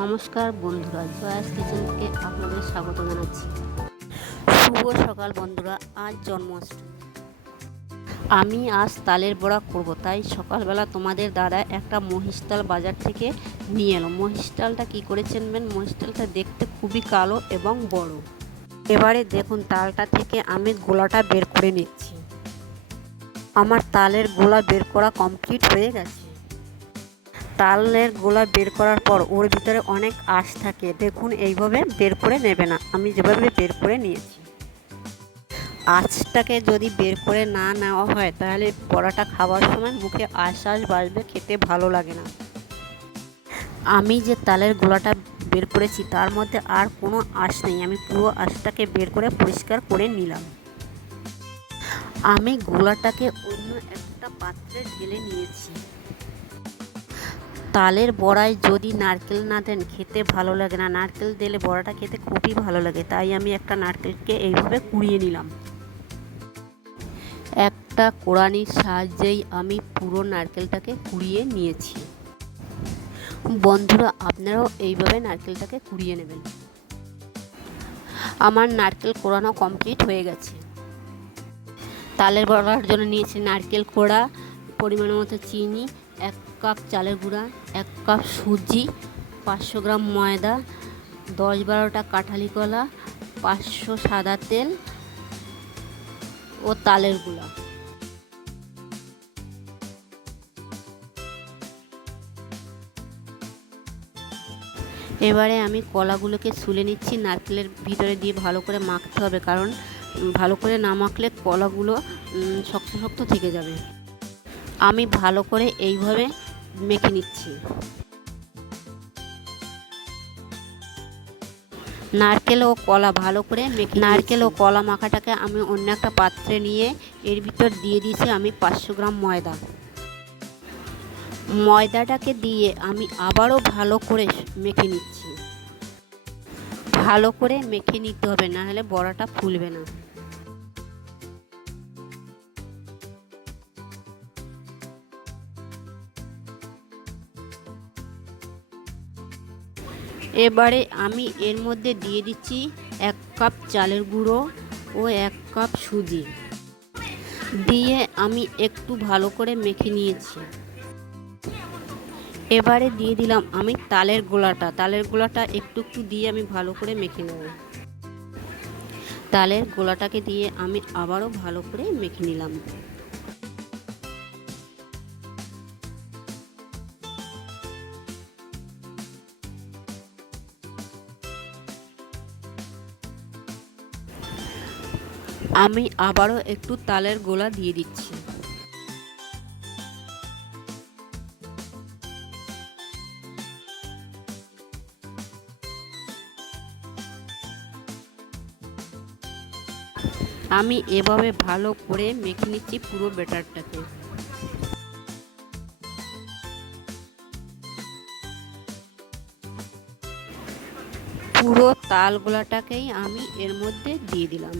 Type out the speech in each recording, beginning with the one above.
নমস্কার বন্ধুরা, জয়াস কিচেন থেকে আপনাদের স্বাগত জানাচ্ছি। শুভ সকাল বন্ধুরা, আজ জন্মাষ্টমী। আমি আজ তালের বড়া করব, তাই সকালবেলা তোমাদের দাদা একটা মহিষতাল বাজার থেকে নিয়ে এলো। মহিষতালটা কী করে চেনবেন? মহিষতালটা দেখতে খুবই কালো এবং বড়। এবারে দেখুন, তালটা থেকে আমি গোলাটা বের করে নিচ্ছি। আমার তালের গোলা বের করা কমপ্লিট হয়ে গেছে। তালের গোলা বের করার পর ওর ভিতরে অনেক আঁশ থাকে। দেখুন, এইভাবে বের করে নেবে না। আমি যেভাবে বের করে নিয়েছি। আঁশটাকে যদি বের করে না নেওয়া হয়, তাহলে বড়াটা খাওয়ার সময় মুখে আঁশ আঁশ বাসবে খেতে ভালো লাগে না। আমি যে তালের গোলাটা বের করেছি, তার মধ্যে আর কোনো আঁশ নেই। আমি পুরো আঁশটাকে বের করে পরিষ্কার করে নিলাম। আমি গোলাটাকে অন্য একটা পাত্রে ঢেলে নিয়েছি। তালের বড়ায় যদি নারকেল না দেন, খেতে ভালো লাগে না। নারকেল দিলে বড়াটা খেতে খুবই ভালো লাগে, তাই আমি একটা নারকেলকে এইভাবে কুড়িয়ে নিলাম। একটা কোড়ানির সাহায্যেই আমি পুরো নারকেলটাকে কুড়িয়ে নিয়েছি। বন্ধুরা, আপনারাও এইভাবে নারকেলটাকে কুড়িয়ে নেবেন। আমার নারকেল কোড়ানো কমপ্লিট হয়ে গেছে। তালের বড়ার জন্য নিয়েছি নারকেল কোড়া, পরিমাণ মতো চিনি, এক কাপ চালের গুঁড়া, এক কাপ সুজি, পাঁচশো গ্রাম ময়দা, দশ বারোটা কাঁঠালি কলা, পাঁচশো সাদা তেল ও তালের গুঁড়া। এবারে আমি কলাগুলোকে সুলে নিচ্ছি, নারকেলের ভিতরে দিয়ে ভালো করে মাখতে হবে, কারণ ভালো করে না মাখলে কলাগুলো শক্ত শক্ত থেকে যাবে। আমি ভালো করে এইভাবে মেখে নিচ্ছি। নারকেল ও কলা ভালো করে মেখে নারকেল ও কলা মাখাটাকে আমি অন্য একটা পাত্রে নিয়ে এর ভিতর দিয়ে দিয়েছি আমি পাঁচশো গ্রাম ময়দা। ময়দাটাকে দিয়ে আমি আবারও ভালো করে মেখে নিচ্ছি। ভালো করে মেখে নিতে হবে না হলে বড়াটা ফুলবে না। এবারে আমি এর মধ্যে দিয়ে দিচ্ছি এক কাপ চালের গুঁড়ো ও এক কাপ সুজি। দিয়ে আমি একটু ভালো করে মেখে নিয়েছি। এবারে দিয়ে দিলাম আমি তালের গোলাটা। তালের গোলাটা একটু একটু দিয়ে আমি ভালো করে মেখে নেব। তালের গোলাটাকে দিয়ে আমি আবারও ভালো করে মেখে নিলাম। আমি আবারও একটু তালের গোলা দিয়ে দিচ্ছি। আমি এভাবে ভালো করে মেখে নিচ্ছি পুরো ব্যাটারটাকে। পুরো তালগোলাটাকেই আমি এর মধ্যে দিয়ে দিলাম।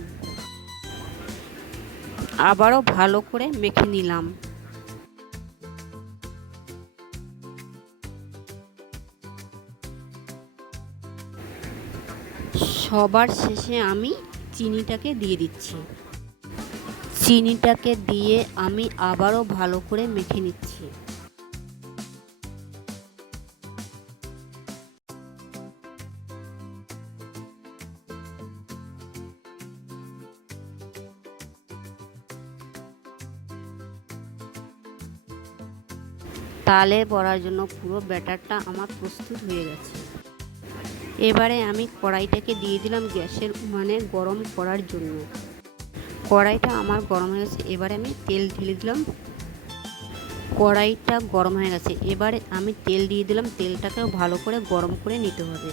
আবারও ভালো করে মেখে নিলাম। সবার শেষে আমি চিনিটাকে দিয়ে দিচ্ছি। চিনিটাকে দিয়ে আমি আবারও ভালো করে মেখে নিচ্ছি। তালে বড়ার জন্য পুরো ব্যাটারটা আমার প্রস্তুত হয়ে গেছে। এবারে আমি কড়াইটাকে দিয়ে দিলাম গ্যাসের মানে গরম করার জন্য। কড়াইটা আমার গরম হয়ে গেছে, এবারে আমি তেল ঢেলে দিলাম। কড়াইটা গরম হয়ে গেছে, এবারে আমি তেল দিয়ে দিলাম, তেলটাকেও ভালো করে গরম করে নিতে হবে।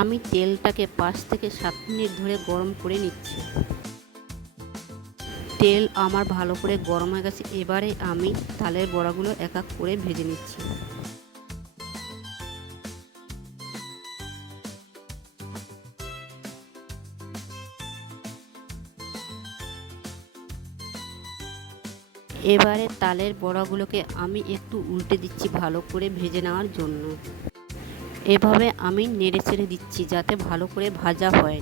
আমি তেলটাকে পাঁচ থেকে সাত মিনিট ধরে গরম করে নিচ্ছি। তেল আমার ভালো করে গরম হয়ে গেছে, এবারে আমি তালের বড়াগুলো এক এক করে ভেজে নিচ্ছি। এবারে তালের বড়াগুলোকে আমি একটু উল্টে দিচ্ছি ভালো করে ভেজে নেওয়ার জন্য। এভাবে আমি নেড়ে চেড়ে দিচ্ছি যাতে ভালো করে ভাজা হয়।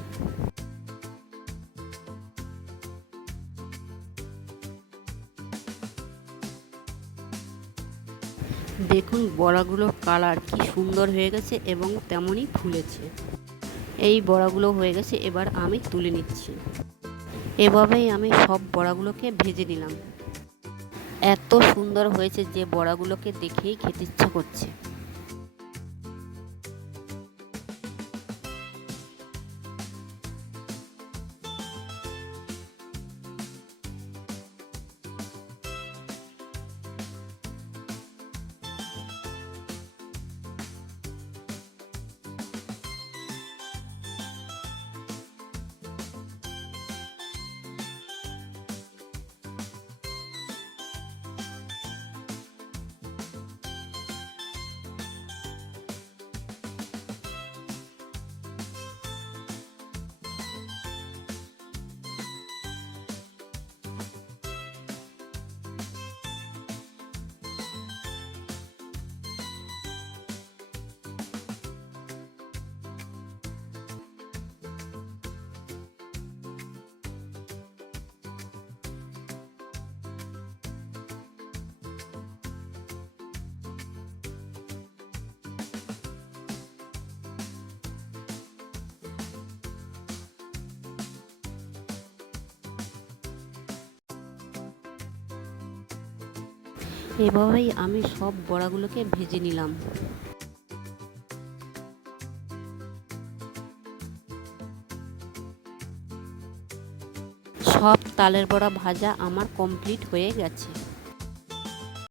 দেখুন বড়াগুলোর কালার কি সুন্দর হয়ে গেছে এবং তেমনই ফুলেছে। এই বড়াগুলো হয়ে গেছে, এবার আমি তুলে নিচ্ছি। এভাবেই আমি সব বড়াগুলোকে ভেজে নিলাম। এত সুন্দর হয়েছে যে বড়াগুলোকে দেখেই খেতে ইচ্ছা করছে। এভাবেই আমি সব বড়াগুলোকে ভেজে নিলাম। সব তালের বড়া ভাজা আমার কমপ্লিট হয়ে গেছে।